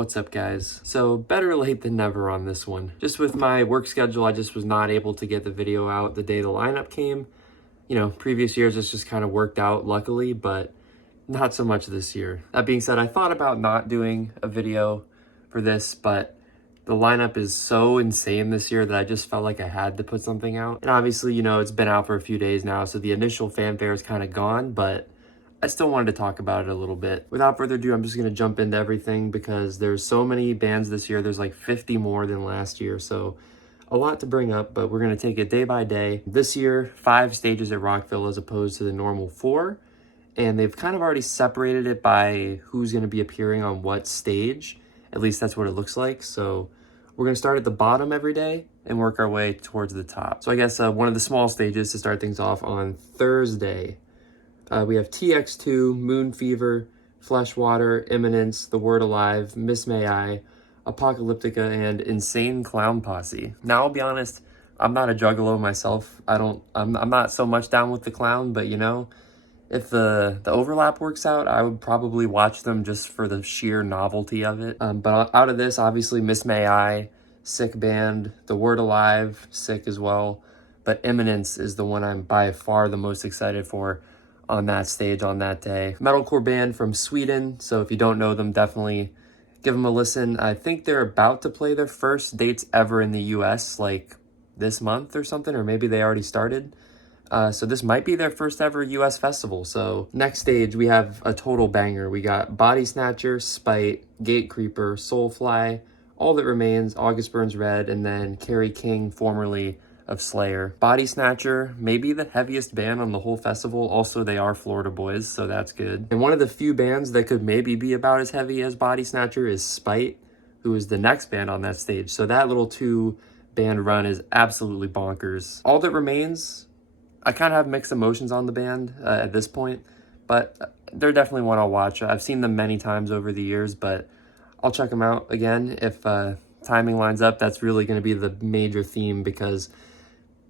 What's up, guys? So better late than never on this one. Just with my work schedule, I just was not able to get the video out the day the lineup came. You know, previous years it's just kind of worked out luckily, but not so much this year. That being said, I thought about not doing a video for this, but the lineup is so insane this year that I just felt like I had to put something out. And obviously, you know, it's been out for a few days now, so the initial fanfare is kind of gone, but I still wanted to talk about it a little bit. Without further ado, I'm just going to jump into everything because there's so many bands this year. There's like 50 more than last year, so a lot to bring up, but we're going to take it day by day. This year, 5 stages at Rockville as opposed to the normal 4, and they've kind of already separated it by who's going to be appearing on what stage. At least that's what it looks like. So we're going to start at the bottom every day and work our way towards the top. So I guess one of the small stages to start things off on Thursday. We have TX2, Moon Fever, Fleshwater, Imminence, The Word Alive, Miss May I, Apocalyptica, and Insane Clown Posse. Now, I'll be honest, I'm not a juggalo myself. I'm not so much down with the clown, but you know, if the overlap works out, I would probably watch them just for the sheer novelty of it. But out of this, obviously, Miss May I, sick band, The Word Alive, sick as well. But Imminence is the one I'm by far the most excited for on that stage on that day. Metalcore band from Sweden, so if you don't know them, definitely give them a listen. I think they're about to play their first dates ever in the US, like this month or something, or maybe they already started. So this might be their first ever US festival. So next stage, we have a total banger. We got Body Snatcher, Spite, Gate Creeper, Soulfly, All That Remains, August Burns Red, and then Carrie King, formerly of Slayer. Body Snatcher, maybe the heaviest band on the whole festival. Also, they are Florida boys, so that's good. And one of the few bands that could maybe be about as heavy as Body Snatcher is Spite, who is the next band on that stage. So that little 2-band run is absolutely bonkers. All That Remains, I kind of have mixed emotions on the band at this point, but they're definitely one I'll watch. I've seen them many times over the years, but I'll check them out again if timing lines up. That's really going to be the major theme because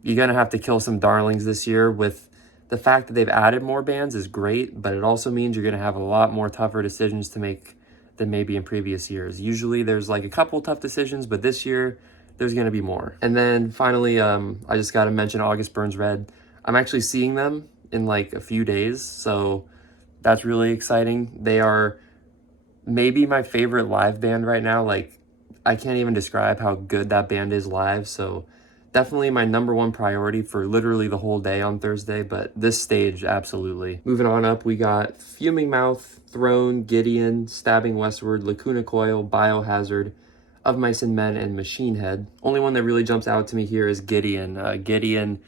you're going to have to kill some darlings this year. With the fact that they've added more bands is great, but it also means you're going to have a lot more tougher decisions to make than maybe in previous years. Usually there's like a couple tough decisions, but this year there's going to be more. And then finally, I just got to mention August Burns Red. I'm actually seeing them in like a few days, so that's really exciting. They are maybe my favorite live band right now. Like, I can't even describe how good that band is live, so definitely my number 1 priority for literally the whole day on Thursday, but this stage, absolutely. Moving on up, we got Fuming Mouth, Throne, Gideon, Stabbing Westward, Lacuna Coil, Biohazard, Of Mice and Men, and Machine Head. Only one that really jumps out to me here is Gideon. Gideon,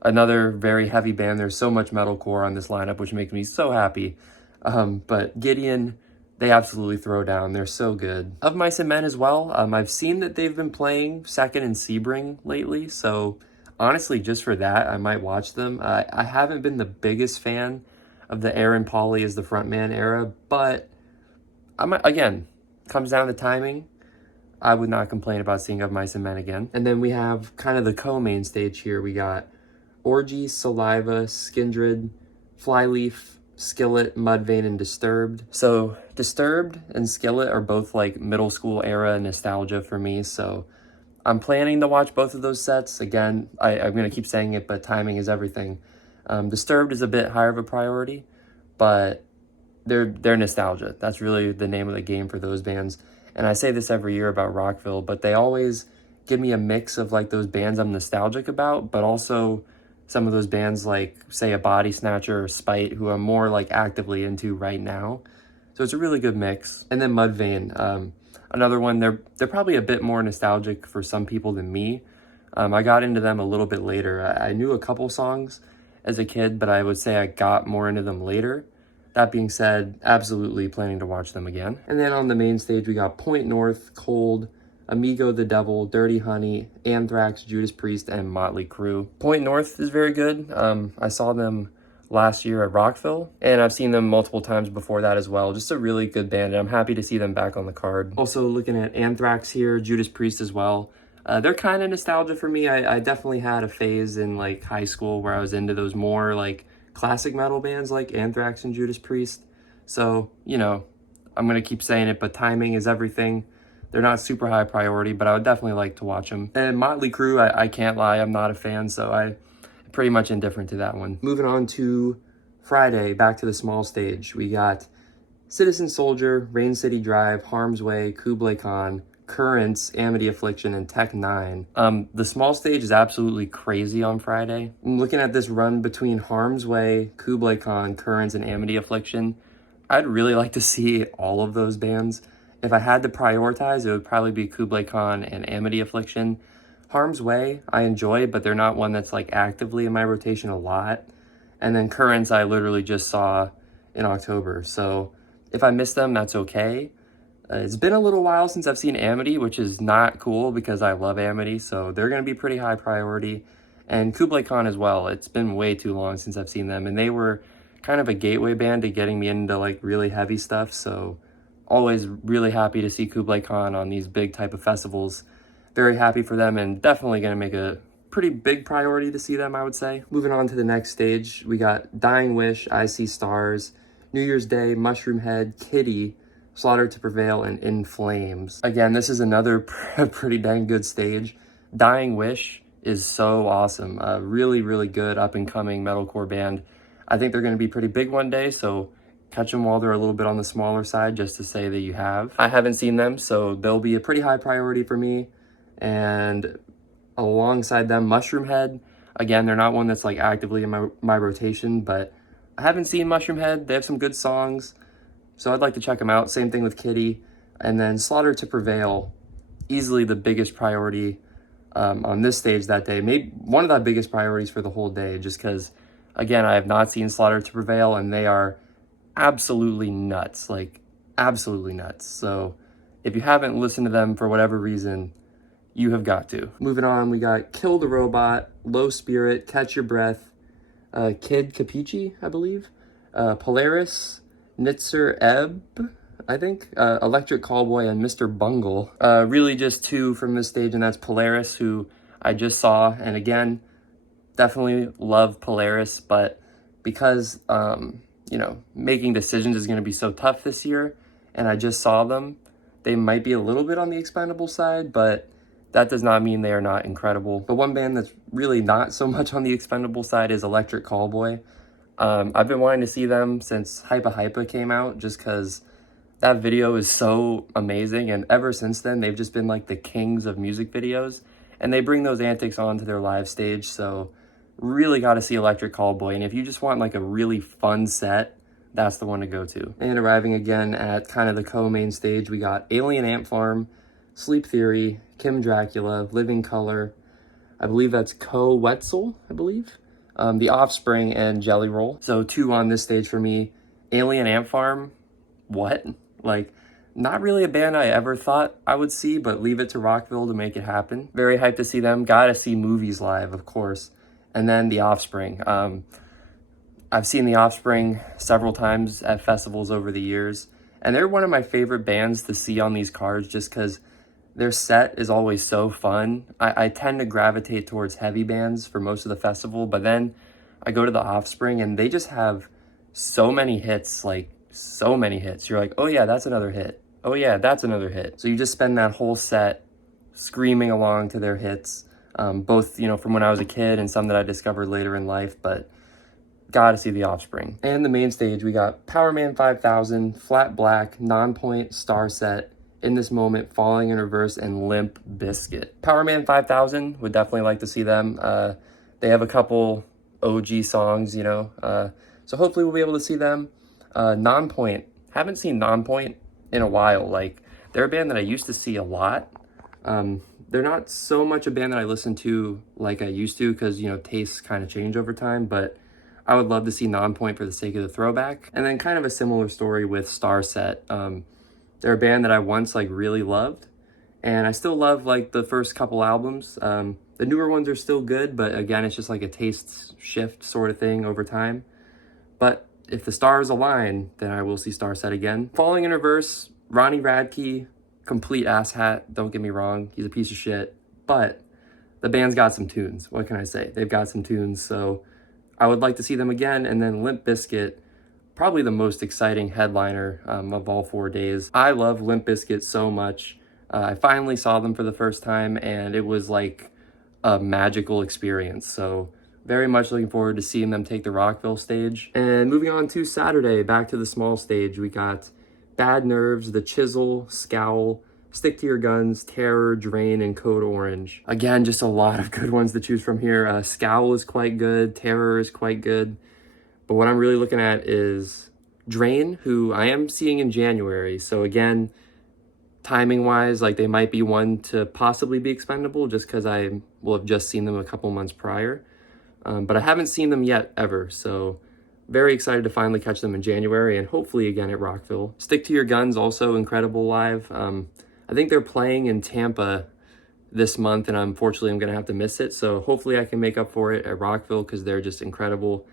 another very heavy band. There's so much metalcore on this lineup, which makes me so happy. But Gideon, they absolutely throw down. They're so good. Of Mice and Men as well. I've seen that they've been playing second in Sebring lately, so honestly, just for that, I might watch them. I haven't been the biggest fan of the Aaron Pauley as the frontman era, but again, comes down to timing. I would not complain about seeing Of Mice and Men again. And then we have kind of the co-main stage here. We got Orgy, Saliva, Skindred, Flyleaf, Skillet, Mudvayne, and Disturbed. So Disturbed and Skillet are both like middle school era nostalgia for me, so I'm planning to watch both of those sets. Again, I'm going to keep saying it, but timing is everything. Disturbed is a bit higher of a priority, but they're nostalgia. That's really the name of the game for those bands. And I say this every year about Rockville, but they always give me a mix of like those bands I'm nostalgic about, but also some of those bands like, say, a Body Snatcher or Spite, who I'm more like actively into right now. So it's a really good mix. And then Mudvayne, another one, they're probably a bit more nostalgic for some people than me. I got into them a little bit later. I knew a couple songs as a kid, but I would say I got more into them later. That being said, absolutely planning to watch them again. And then on the main stage, we got Point North, Cold, Amigo the Devil, Dirty Honey, Anthrax, Judas Priest, and Motley Crue. Point North is very good. I saw them last year at Rockville, and I've seen them multiple times before that as well. Just a really good band, and I'm happy to see them back on the card. Also looking at Anthrax here, Judas Priest as well. They're kind of nostalgia for me. I definitely had a phase in like high school where I was into those more like classic metal bands like Anthrax and Judas Priest. So, you know, I'm going to keep saying it, but timing is everything. They're not super high priority, but I would definitely like to watch them. And Motley Crue, I can't lie, I'm not a fan, so I'm pretty much indifferent to that one. Moving on to Friday, back to the small stage. We got Citizen Soldier, Rain City Drive, Harm's Way, Kublai Khan, Currents, Amity Affliction, and Tech 9. The small stage is absolutely crazy on Friday. I'm looking at this run between Harm's Way, Kublai Khan, Currents, and Amity Affliction. I'd really like to see all of those bands. If I had to prioritize, it would probably be Kublai Khan and Amity Affliction. Harm's Way, I enjoy, but they're not one that's like actively in my rotation a lot. And then Currents, I literally just saw in October. So if I miss them, that's okay. It's been a little while since I've seen Amity, which is not cool because I love Amity. So they're going to be pretty high priority. And Kublai Khan as well. It's been way too long since I've seen them. And they were kind of a gateway band to getting me into like really heavy stuff. So always really happy to see Kublai Khan on these big type of festivals. Very happy for them and definitely going to make a pretty big priority to see them, I would say. Moving on to the next stage, we got Dying Wish, I See Stars, New Year's Day, Mushroom Head, Kitty, Slaughter to Prevail, and In Flames. Again, this is another pretty dang good stage. Dying Wish is so awesome. A really, really good up-and-coming metalcore band. I think they're going to be pretty big one day, so catch them while they're a little bit on the smaller side just to say that you have. I haven't seen them, so they'll be a pretty high priority for me. And alongside them, Mushroom Head. Again, they're not one that's like actively in my rotation, but I haven't seen Mushroom Head. They have some good songs, so I'd like to check them out. Same thing with Kitty. And then Slaughter to Prevail, easily the biggest priority on this stage that day. Maybe one of the biggest priorities for the whole day, just because, again, I have not seen Slaughter to Prevail, and they are absolutely nuts, like absolutely nuts. So if you haven't listened to them for whatever reason, you have got to. Moving on, we got Kill the Robot, Low Spirit, Catch Your Breath, Kid Capici, I believe, Polaris, Nitzer Ebb, I think, Electric Callboy, and Mr. Bungle. Really just two from this stage, and that's Polaris, who I just saw. And again, definitely love Polaris, but because, you know, making decisions is going to be so tough this year, and I just saw them, they might be a little bit on the expendable side, but that does not mean they are not incredible. But one band that's really not so much on the expendable side is Electric Callboy. I've been wanting to see them since Hypa Hypa came out, just because that video is so amazing. And ever since then, they've just been like the kings of music videos. And they bring those antics onto their live stage. So really got to see Electric Callboy. And if you just want like a really fun set, that's the one to go to. And arriving again at kind of the co-main stage, we got Alien Ant Farm, Sleep Theory, Kim Dracula, Living Color, I believe that's Wetzel, I believe, The Offspring, and Jelly Roll. So two on this stage for me. Alien Ant Farm, what? Like, not really a band I ever thought I would see, but leave it to Rockville to make it happen. Very hyped to see them. Gotta see Movies live, of course. And then The Offspring. I've seen The Offspring several times at festivals over the years, and they're one of my favorite bands to see on these cards just because their set is always so fun. I tend to gravitate towards heavy bands for most of the festival, but then I go to The Offspring and they just have so many hits, like so many hits. You're like, oh yeah, that's another hit. Oh yeah, that's another hit. So you just spend that whole set screaming along to their hits, both, you know, from when I was a kid and some that I discovered later in life, but gotta see The Offspring. And the main stage, we got Powerman 5000, Flat Black, Non-Point, Star Set, In This Moment, Falling in Reverse, and Limp Bizkit. Powerman 5000, would definitely like to see them. They have a couple OG songs, you know, so hopefully we'll be able to see them. Non-Point, haven't seen Non-Point in a while. Like, they're a band that I used to see a lot. They're not so much a band that I listen to like I used to because, you know, tastes kind of change over time, but I would love to see Non-Point for the sake of the throwback. And then kind of a similar story with Star Set. They're a band that I once like really loved, and I still love like the first couple albums. The newer ones are still good, but again, it's just like a taste shift sort of thing over time. But if the stars align, then I will see Star Set again. Falling in Reverse, Ronnie Radke, complete asshat, don't get me wrong, he's a piece of shit, but the band's got some tunes. What can I say? They've got some tunes, so I would like to see them again. And then Limp Bizkit, probably the most exciting headliner of all 4 days. I love Limp Bizkit so much. I finally saw them for the first time, and it was like a magical experience. So very much looking forward to seeing them take the Rockville stage. And moving on to Saturday, back to the small stage, we got Bad Nerves, The Chisel, Scowl, Stick to Your Guns, Terror, Drain, and Code Orange. Again, just a lot of good ones to choose from here. Scowl is quite good, Terror is quite good. But what I'm really looking at is Drain, who I am seeing in January. So again, timing-wise, like they might be one to possibly be expendable just because I will have just seen them a couple months prior. But I haven't seen them yet ever. So very excited to finally catch them in January and hopefully again at Rockville. Stick to Your Guns, also incredible live. I think they're playing in Tampa this month, and unfortunately I'm going to have to miss it. So hopefully I can make up for it at Rockville because they're just incredible.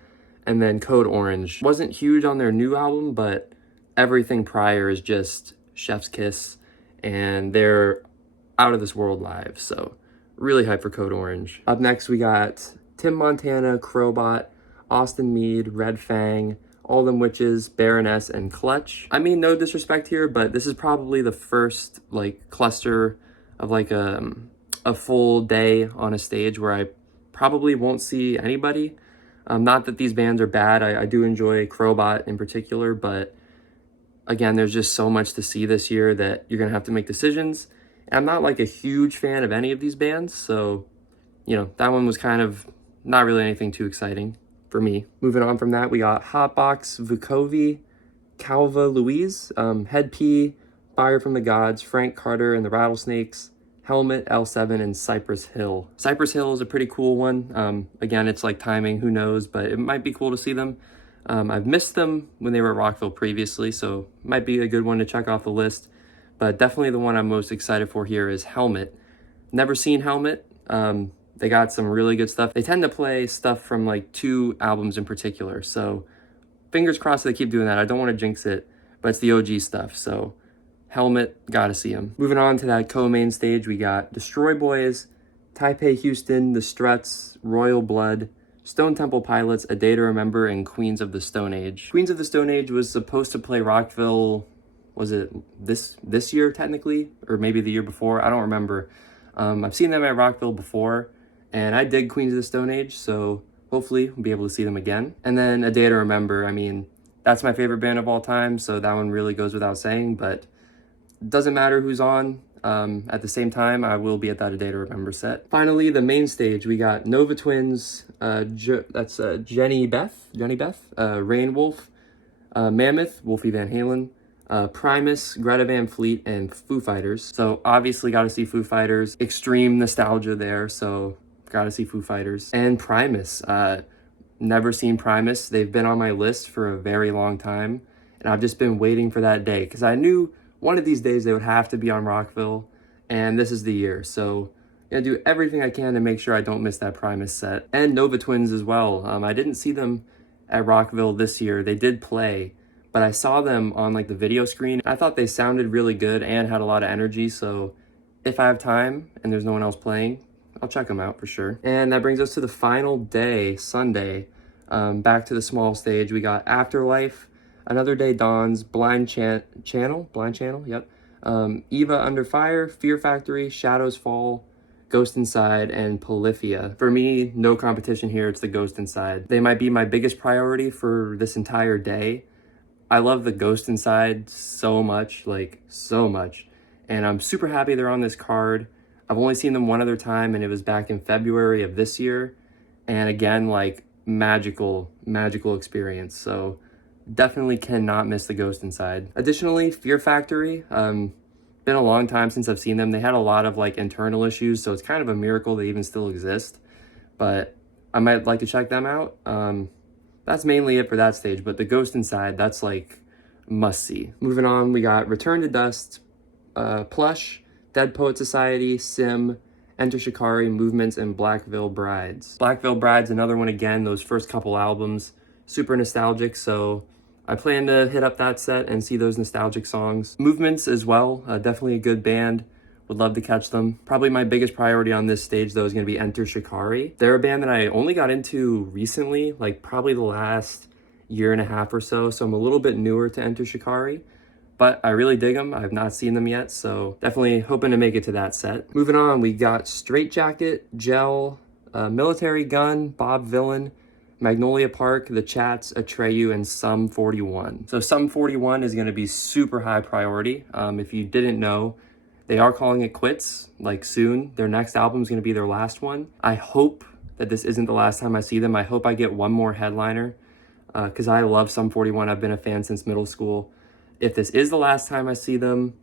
And then Code Orange. Wasn't huge on their new album, but everything prior is just chef's kiss, and they're out of this world live. So really hyped for Code Orange. Up next, we got Tim Montana, Crowbot, Austin Mead, Red Fang, All Them Witches, Baroness, and Clutch. I mean, no disrespect here, but this is probably the first like cluster of like a full day on a stage where I probably won't see anybody. Not that these bands are bad. I do enjoy Crowbot in particular, but again, there's just so much to see this year that you're going to have to make decisions. And I'm not like a huge fan of any of these bands. So, you know, that one was kind of not really anything too exciting for me. Moving on from that, we got Hotbox, Vukovi, Calva Louise, Head P, Fire from the Gods, Frank Carter and the Rattlesnakes, Helmet, L7, and Cypress Hill. Cypress Hill is a pretty cool one. Again, it's like timing, who knows, but it might be cool to see them. I've missed them when they were at Rockville previously, so might be a good one to check off the list. But definitely the one I'm most excited for here is Helmet. Never seen Helmet. They got some really good stuff. They tend to play stuff from like 2 albums in particular, so fingers crossed they keep doing that. I don't want to jinx it, but it's the OG stuff, so Helmet, gotta see him. Moving on to that co-main stage, we got Destroy Boys, Taipei Houston, The Struts, Royal Blood, Stone Temple Pilots, A Day to Remember, and Queens of the Stone Age. Queens of the Stone Age was supposed to play Rockville, was it this year technically? Or maybe the year before? I don't remember. I've seen them at Rockville before, and I dig Queens of the Stone Age, so hopefully we'll be able to see them again. And then A Day to Remember, I mean, that's my favorite band of all time, so that one really goes without saying, but doesn't matter who's on. At the same time, I will be at that A Day to Remember set. Finally, the main stage, we got Nova Twins, that's Jenny Beth, Rain Wolf, Mammoth, Wolfie Van Halen, Primus, Greta Van Fleet, and Foo Fighters. So obviously got to see Foo Fighters. Extreme nostalgia there, so got to see Foo Fighters. And Primus, never seen Primus. They've been on my list for a very long time, and I've just been waiting for that day because I knew one of these days they would have to be on Rockville, and this is the year. So I'm gonna do everything I can to make sure I don't miss that Primus set. And Nova Twins as well. I didn't see them at Rockville this year. They did play, but I saw them on like the video screen. I thought they sounded really good and had a lot of energy. So if I have time and there's no one else playing, I'll check them out for sure. And that brings us to the final day, Sunday. Back to the small stage, we got Afterlife, Another Day Dawns, Blind Channel, yep. Eva Under Fire, Fear Factory, Shadows Fall, Ghost Inside, and Polyphia. For me, no competition here, it's the Ghost Inside. They might be my biggest priority for this entire day. I love the Ghost Inside so much, like so much. And I'm super happy they're on this card. I've only seen them one other time, and it was back in February of this year. And again, like magical experience. So definitely cannot miss the Ghost Inside. Additionally, Fear Factory, been a long time since I've seen them. They had a lot of like internal issues, so it's kind of a miracle they even still exist, but I might like to check them out. That's mainly it for that stage, but the Ghost Inside, that's like must see. Moving on, we got Return to Dust, Plush, Dead Poet Society, Sim, Enter Shikari, Movements, and Black Veil Brides. Black Veil Brides, another one again, those first couple albums, super nostalgic, so I plan to hit up that set and see those nostalgic songs. Movements as well, definitely a good band. Would love to catch them. Probably my biggest priority on this stage though is gonna be Enter Shikari. They're a band that I only got into recently, like probably the last year and a half or so. So I'm a little bit newer to Enter Shikari, but I really dig them. I have not seen them yet, so definitely hoping to make it to that set. Moving on, we got Straight Jacket, Gel, Military Gun, Bob Villain, Magnolia Park, The Chats, Atreyu, and Sum 41. So Sum 41 is going to be super high priority. If you didn't know, they are calling it quits, like soon. Their next album is going to be their last one. I hope that this isn't the last time I see them. I hope I get one more headliner, because I love Sum 41. I've been a fan since middle school. If this is the last time I see them,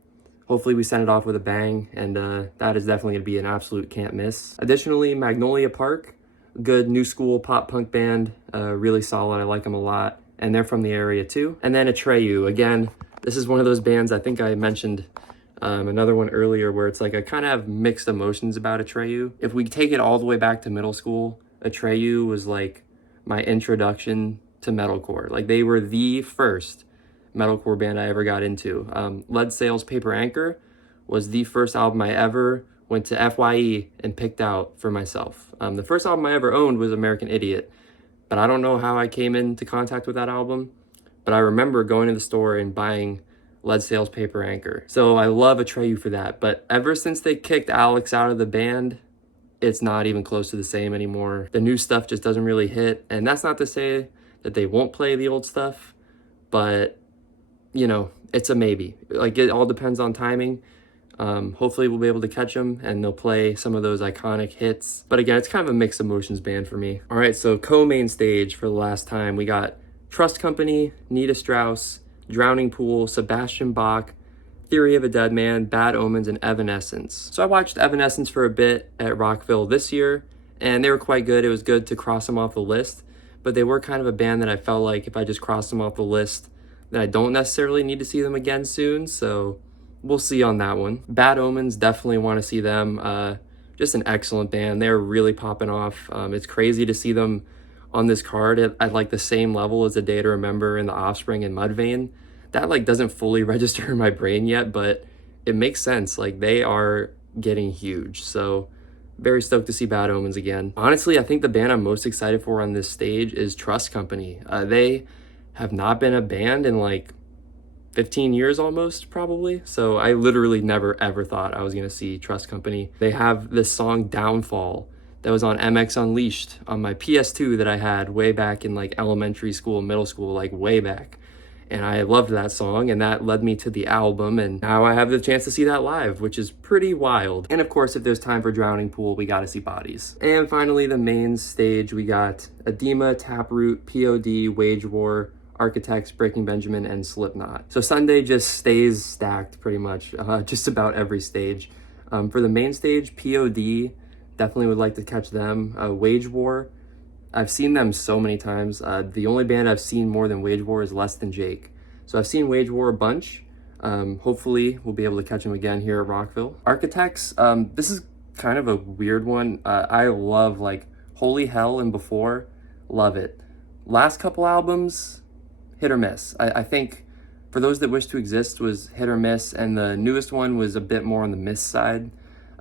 hopefully we send it off with a bang, and that is definitely going to be an absolute can't miss. Additionally, Magnolia Park, good new school pop punk band, really solid. I like them a lot, and they're from the area too. And then Atreyu, again, this is one of those bands, I think I mentioned another one earlier, where it's like I kind of have mixed emotions about Atreyu. If we take it all the way back to middle school, Atreyu was like my introduction to metalcore. Like, they were the first metalcore band I ever got into. Lead Sails Paper Anchor was the first album I ever went to FYE and picked out for myself. The first album I ever owned was American Idiot, but I don't know how I came into contact with that album, but I remember going to the store and buying Lead Sails Paper Anchor. So I love Atreyu for that, but ever since they kicked Alex out of the band, it's not even close to the same anymore. The new stuff just doesn't really hit, and that's not to say that they won't play the old stuff, but you know, it's a maybe. Like, it all depends on timing. Hopefully we'll be able to catch them and they'll play some of those iconic hits. But again, it's kind of a mixed emotions band for me. All right, so co-main stage for the last time, we got Trust Company, Nita Strauss, Drowning Pool, Sebastian Bach, Theory of a Dead Man, Bad Omens, and Evanescence. So I watched Evanescence for a bit at Rockville this year, and they were quite good. It was good to cross them off the list, but they were kind of a band that I felt like if I just crossed them off the list, then I don't necessarily need to see them again soon, so we'll see on that one. Bad Omens, definitely want to see them. Just an excellent band. They're really popping off. It's crazy to see them on this card at like the same level as A Day to Remember and The Offspring and Mudvayne. That like doesn't fully register in my brain yet, but it makes sense. Like, they are getting huge, so very stoked to see Bad Omens again. Honestly, I think the band I'm most excited for on this stage is Trust Company. They have not been a band in like 15 years almost, probably. So I literally never ever thought I was gonna see Trust Company. They have this song Downfall that was on MX Unleashed on my PS2 that I had way back in like elementary school, middle school, like way back. And I loved that song, and that led me to the album, and now I have the chance to see that live, which is pretty wild. And of course, if there's time for Drowning Pool, we gotta see Bodies. And finally, the main stage, we got Edema, Taproot, POD, Wage War, Architects, Breaking Benjamin, and Slipknot. So Sunday just stays stacked pretty much, just about every stage. For the main stage, POD, definitely would like to catch them. Wage War, I've seen them so many times. The only band I've seen more than Wage War is Less Than Jake. So I've seen Wage War a bunch. Hopefully we'll be able to catch them again here at Rockville. Architects, this is kind of a weird one. I love like Holy Hell and Before, love it. Last couple albums, hit or miss. I think For Those That Wish to Exist was hit or miss, and the newest one was a bit more on the miss side.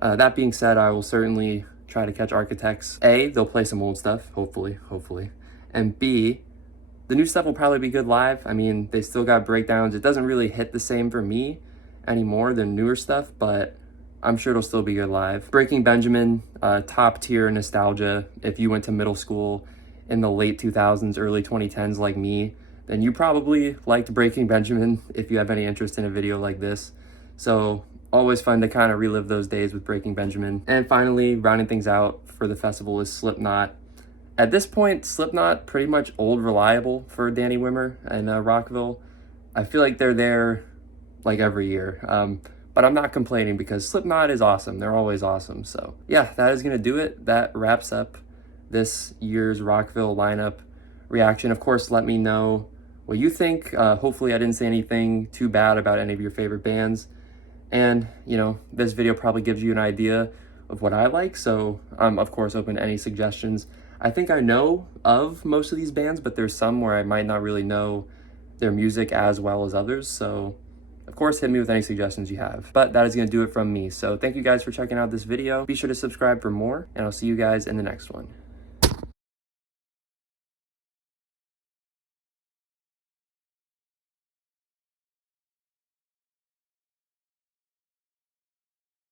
That being said, I will certainly try to catch Architects. A, they'll play some old stuff, hopefully. And B, the new stuff will probably be good live. I mean, they still got breakdowns. It doesn't really hit the same for me anymore than newer stuff, but I'm sure it'll still be good live. Breaking Benjamin, top tier nostalgia. If you went to middle school in the late 2000s, early 2010s like me, then you probably liked Breaking Benjamin if you have any interest in a video like this. So always fun to kind of relive those days with Breaking Benjamin. And finally, rounding things out for the festival is Slipknot. At this point, Slipknot pretty much old reliable for Danny Wimmer and Rockville. I feel like they're there like every year. But I'm not complaining because Slipknot is awesome. They're always awesome. So yeah, that is going to do it. That wraps up this year's Rockville lineup reaction. Of course, let me know what you think. Hopefully I didn't say anything too bad about any of your favorite bands. And, you know, this video probably gives you an idea of what I like. So I'm, of course, open to any suggestions. I think I know of most of these bands, but there's some where I might not really know their music as well as others. So, of course, hit me with any suggestions you have. But that is going to do it from me. So thank you guys for checking out this video. Be sure to subscribe for more, and I'll see you guys in the next one.